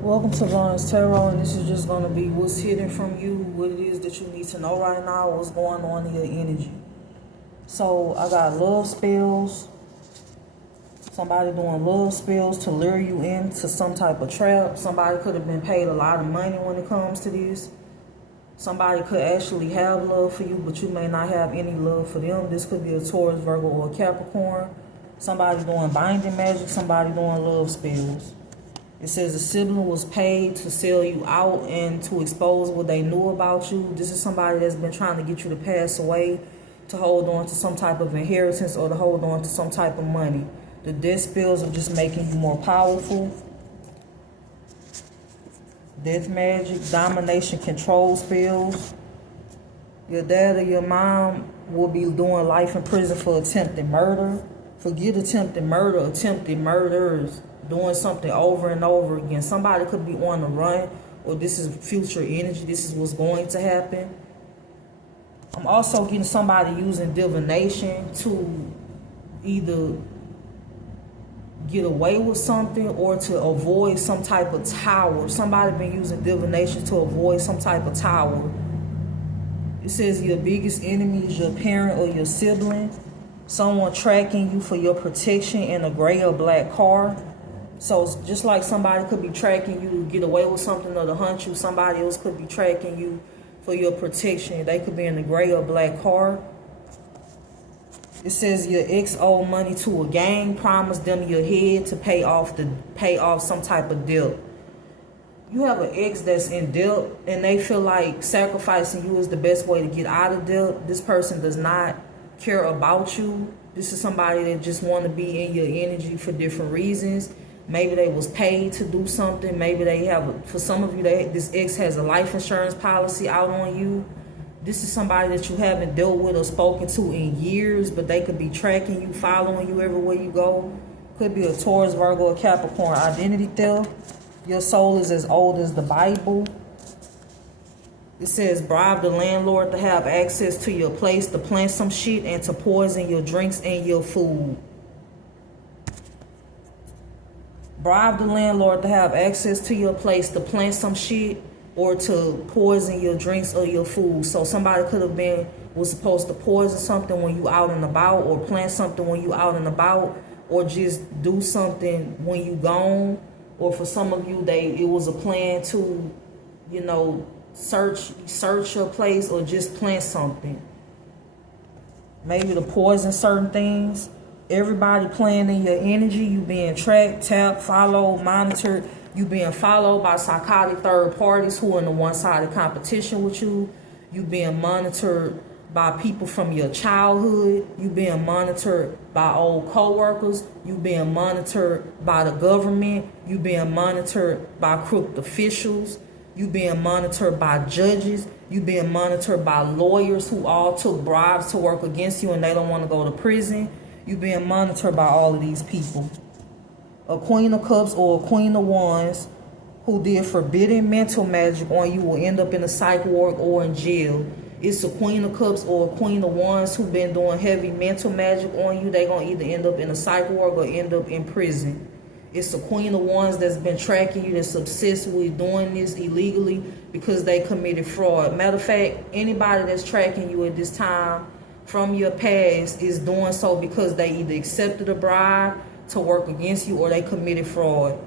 Welcome to Vaughns Tarot, and this is just going to be what's hidden from you, what it is that you need to know right now, what's going on in your energy. So I got love spells. Somebody doing love spells to lure you into some type of trap. Somebody could have been paid a lot of money when it comes to this. Somebody could actually have love for you, but you may not have any love for them. This could be a Taurus, Virgo, or a Capricorn. Somebody doing binding magic, somebody doing love spells. It says a sibling was paid to sell you out and to expose what they knew about you. This is somebody that's been trying to get you to pass away, to hold on to some type of inheritance, or to hold on to some type of money. The death spells are just making you more powerful. Death magic, domination, control spells. Your dad or your mom will be doing life in prison for attempted murder. Forget attempted murder, attempted murders. Doing something over and over again. Somebody could be on the run, or this is future energy. This is what's going to happen. I'm also getting somebody using divination to either get away with something or to avoid some type of tower. Somebody been using divination to avoid some type of tower. It says your biggest enemy is your parent or your sibling. Someone tracking you for your protection in a gray or black car. So it's just like somebody could be tracking you to get away with something or to hunt you, somebody else could be tracking you for your protection. They could be in a gray or black car. It says your ex owe money to a gang, promise them your head to pay off some type of debt. You have an ex that's in debt and they feel like sacrificing you is the best way to get out of debt. This person does not care about you. This is somebody that just want to be in your energy for different reasons. Maybe they was paid to do something. Maybe they have, for some of you, this ex has a life insurance policy out on you. This is somebody that you haven't dealt with or spoken to in years, but they could be tracking you, following you everywhere you go. Could be a Taurus, Virgo, or Capricorn. Identity theft. Your soul is as old as the Bible. It says bribe the landlord to have access to your place, to plant some shit, and to poison your drinks and your food. Bribe the landlord to have access to your place, to plant some shit, or to poison your drinks or your food. So somebody was supposed to poison something when you out and about, or plant something when you out and about, or just do something when you gone. Or for some of you, it was a plan to, search your place or just plant something. Maybe to poison certain things. Everybody playing in your energy. You being tracked, tapped, followed, monitored. You being followed by psychotic third parties who are in the one-sided competition with you. You being monitored by people from your childhood. You being monitored by old co-workers. You being monitored by the government. You being monitored by crooked officials. You being monitored by judges. You being monitored by lawyers who all took bribes to work against you and they don't want to go to prison. You being monitored by all of these people. A Queen of Cups or a Queen of Wands who did forbidden mental magic on you will end up in a psych ward or in jail. It's a Queen of Cups or a Queen of Wands who been doing heavy mental magic on you. They gonna either end up in a psych ward or end up in prison. It's a Queen of Wands that's been tracking you, that's obsessed with doing this illegally because they committed fraud. Matter of fact, anybody that's tracking you at this time from your past is doing so because they either accepted a bribe to work against you, or they committed fraud,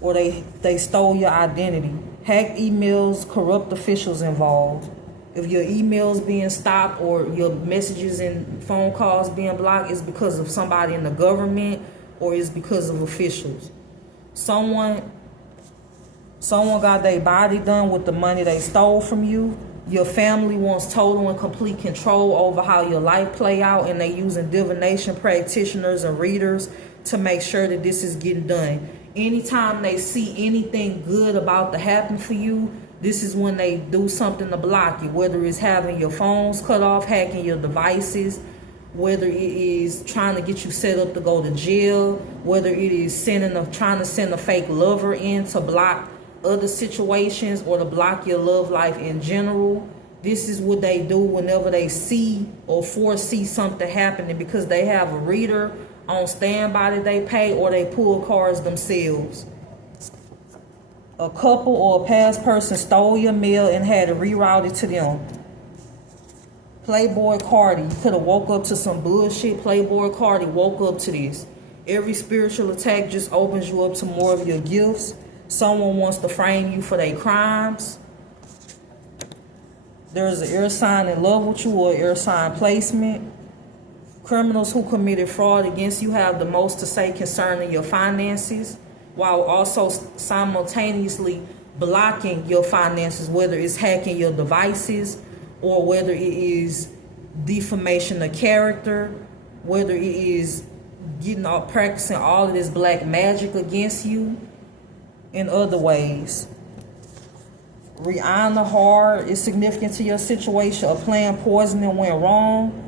or they stole your identity. Hacked emails, corrupt officials involved. If your emails being stopped or your messages and phone calls being blocked, it's because of somebody in the government, or it's because of officials. Someone got their body done with the money they stole from you. Your family wants total and complete control over how your life play out, and they using divination practitioners and readers to make sure that this is getting done. Anytime they see anything good about to happen for you, this is when they do something to block you, whether it's having your phones cut off, hacking your devices, whether it is trying to get you set up to go to jail, whether it is trying to send a fake lover in to block other situations or to block your love life in general. This is what they do whenever they see or foresee something happening, because they have a reader on standby that they pay, or they pull cards themselves. A couple or a past person stole your mail and had it rerouted to them. Playboy Cardi, you could have woke up to some bullshit. Playboy Cardi woke up to this. Every spiritual attack just opens you up to more of your gifts. Someone wants to frame you for their crimes. There's an air sign in love with you or air sign placement. Criminals who committed fraud against you have the most to say concerning your finances, while also simultaneously blocking your finances, whether it's hacking your devices or whether it is defamation of character, whether it is practicing all of this black magic against you in other ways. Rihanna Hard is significant to your situation. A plan poisoning went wrong.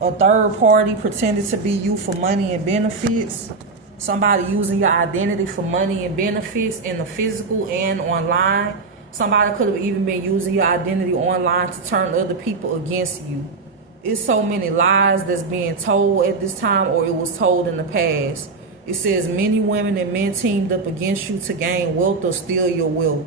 A third party pretended to be you for money and benefits. Somebody using your identity for money and benefits in the physical and online. Somebody could have even been using your identity online to turn other people against you. It's so many lies that's being told at this time, or it was told in the past. It says many women and men teamed up against you to gain wealth or steal your wealth.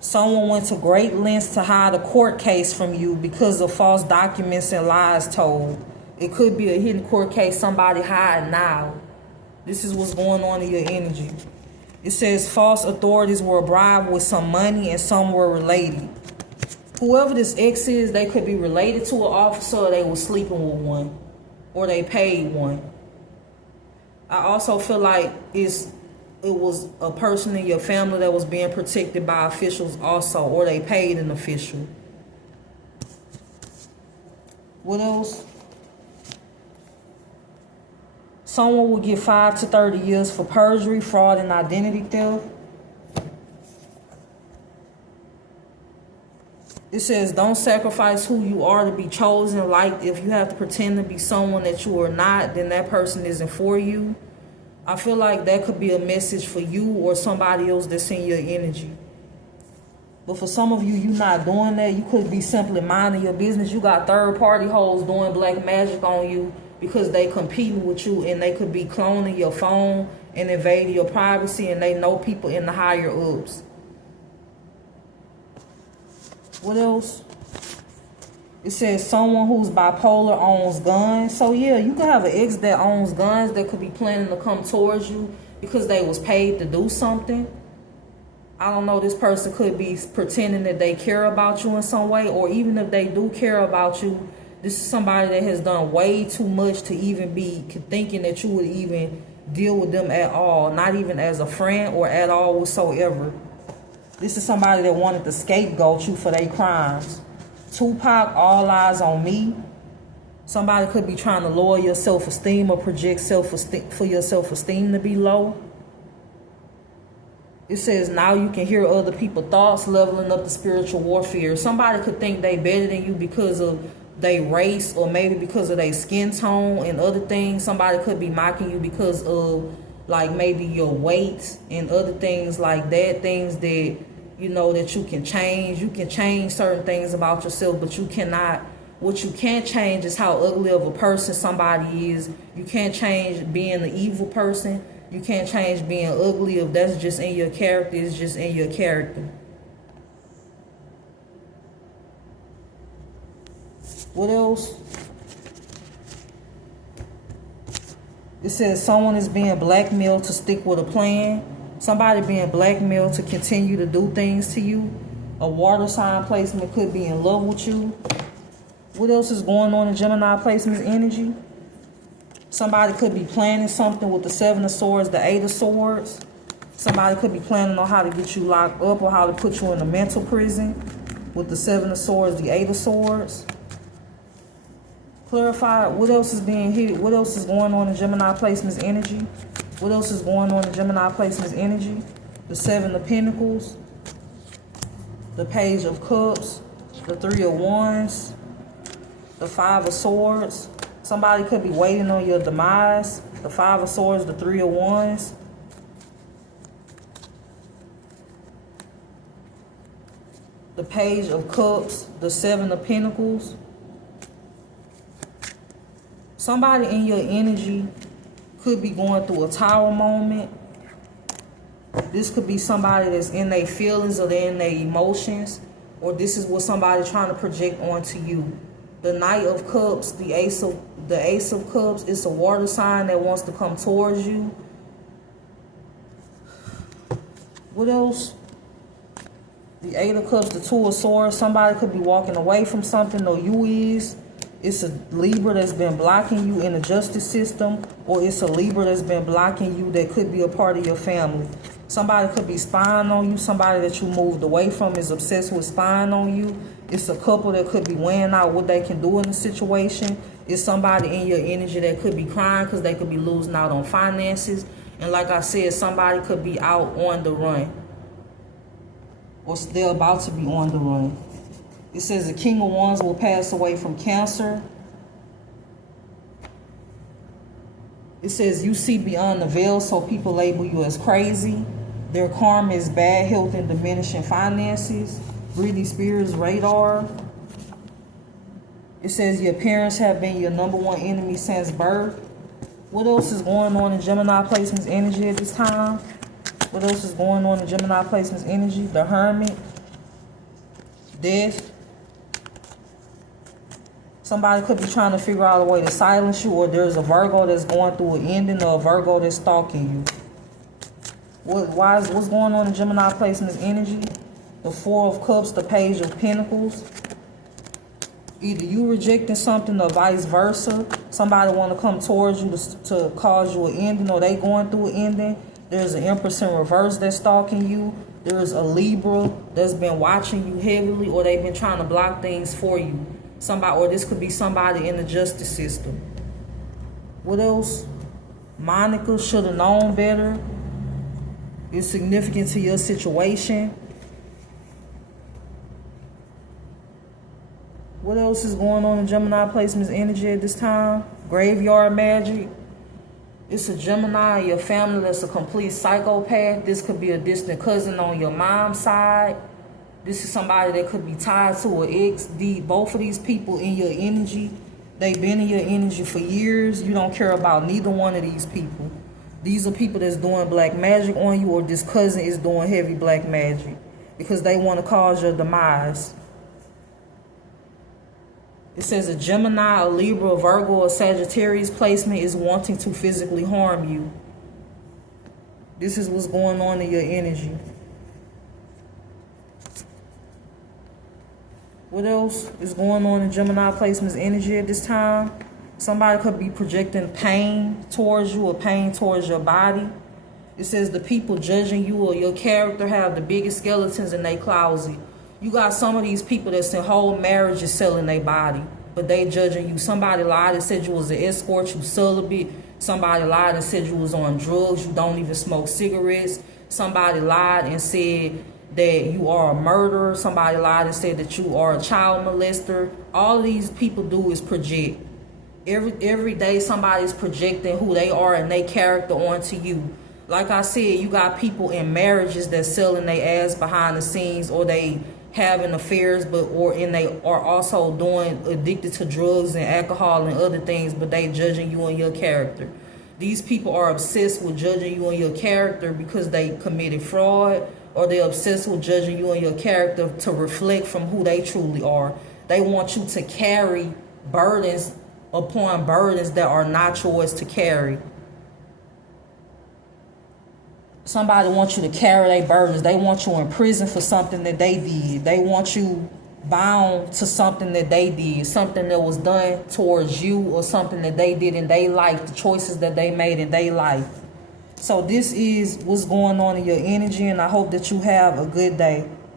Someone went to great lengths to hide a court case from you because of false documents and lies told. It could be a hidden court case somebody hiding now. This is what's going on in your energy. It says false authorities were bribed with some money and some were related. Whoever this ex is, they could be related to an officer, or they were sleeping with one, or they paid one. I also feel like it was a person in your family that was being protected by officials also, or they paid an official. What else? Someone will get 5 to 30 years for perjury, fraud, and identity theft. It says don't sacrifice who you are to be chosen. Like if you have to pretend to be someone that you are not, then that person isn't for you. I feel like that could be a message for you or somebody else that's in your energy. But for some of you, you're not doing that. You could be simply minding your business. You got third-party hoes doing black magic on you because they competing with you, and they could be cloning your phone and invading your privacy, and they know people in the higher ups. What else? It says someone who's bipolar owns guns. So yeah, you could have an ex that owns guns that could be planning to come towards you because they was paid to do something. I don't know, this person could be pretending that they care about you in some way, or even if they do care about you, this is somebody that has done way too much to even be thinking that you would even deal with them at all, not even as a friend or at all whatsoever. This is somebody that wanted to scapegoat you for their crimes. Tupac, all eyes on me. Somebody could be trying to lower your self-esteem or project self-esteem for your self-esteem to be low. It says now you can hear other people's thoughts, leveling up the spiritual warfare. Somebody could think they better than you because of their race, or maybe because of their skin tone and other things. Somebody could be mocking you because of like maybe your weight and other things like that. Things that you know that you can change. You can change certain things about yourself, but you cannot. What you can't change is how ugly of a person somebody is. You can't change being an evil person. You can't change being ugly. If that's just in your character, it's just in your character. What else? It says someone is being blackmailed to stick with a plan. Somebody being blackmailed to continue to do things to you. A water sign placement could be in love with you. What else is going on in Gemini placement's energy? Somebody could be planning something with the 7 of Swords, the 8 of Swords. Somebody could be planning on how to get you locked up or how to put you in a mental prison with the 7 of Swords, the 8 of Swords. Clarify what else is being hit. What else is going on in Gemini placement's energy? What else is going on in Gemini placement's energy? The 7 of Pentacles, the Page of Cups, the 3 of Wands, the 5 of Swords. Somebody could be waiting on your demise. The 5 of Swords, the 3 of Wands. The Page of Cups, the 7 of Pentacles. Somebody in your energy could be going through a tower moment. This could be somebody that's in their feelings or they're in their emotions, or this is what somebody trying to project onto you. The Knight of Cups, the Ace of Cups, it's a water sign that wants to come towards you. What else? The Eight of Cups, the Two of Swords. Somebody could be walking away from something, or you is. It's a Libra that's been blocking you in the justice system, or it's a Libra that's been blocking you that could be a part of your family. Somebody could be spying on you. Somebody that you moved away from is obsessed with spying on you. It's a couple that could be weighing out what they can do in the situation. It's somebody in your energy that could be crying because they could be losing out on finances. And like I said, somebody could be out on the run, or they're about to be on the run. It says the King of Wands will pass away from cancer. It says you see beyond the veil, so people label you as crazy. Their karma is bad health and diminishing finances. Greedy spirits, radar. It says your parents have been your #1 enemy since birth. What else is going on in Gemini Placement's energy at this time? What else is going on in Gemini Placement's energy? The Hermit. Death. Somebody could be trying to figure out a way to silence you, or there's a Virgo that's going through an ending, or a Virgo that's stalking you. What's going on in Gemini Placement's energy? The Four of Cups, the Page of Pentacles. Either you rejecting something or vice versa. Somebody want to come towards you to cause you an ending, or they going through an ending. There's an Empress in reverse that's stalking you. There's a Libra that's been watching you heavily, or they've been trying to block things for you. Somebody, or this could be somebody in the justice system. What else? Monica should have known better. It's significant to your situation. What else is going on in Gemini Placement's energy at this time? Graveyard magic. It's a Gemini in your family that's a complete psychopath. This could be a distant cousin on your mom's side. This is somebody that could be tied to an ex. Both of these people in your energy, they've been in your energy for years. You don't care about neither one of these people. These are people that's doing black magic on you, or this cousin is doing heavy black magic because they want to cause your demise. It says a Gemini, a Libra, a Virgo, or Sagittarius placement is wanting to physically harm you. This is what's going on in your energy. What else is going on in Gemini Placement's energy at this time? Somebody could be projecting pain towards you, or pain towards your body. It says the people judging you or your character have the biggest skeletons in their closet. You got some of these people that's in whole marriages selling their body, but they judging you. Somebody lied and said you was an escort, you celibate. Somebody lied and said you was on drugs, you don't even smoke cigarettes. Somebody lied and said that you are a murderer. Somebody lied and said that you are a child molester. All of these people do is project. Every day somebody's projecting who they are and their character onto you. Like I said, you got people in marriages that's selling their ass behind the scenes, or they having affairs, and they are also addicted to drugs and alcohol and other things, but they judging you and your character. These people are obsessed with judging you and your character because they committed fraud, or they're obsessed with judging you and your character to reflect from who they truly are. They want you to carry burdens upon burdens that are not yours to carry. Somebody wants you to carry their burdens. They want you in prison for something that they did. They want you bound to something that they did, something that was done towards you, or something that they did in their life, the choices that they made in their life. So this is what's going on in your energy, and I hope that you have a good day.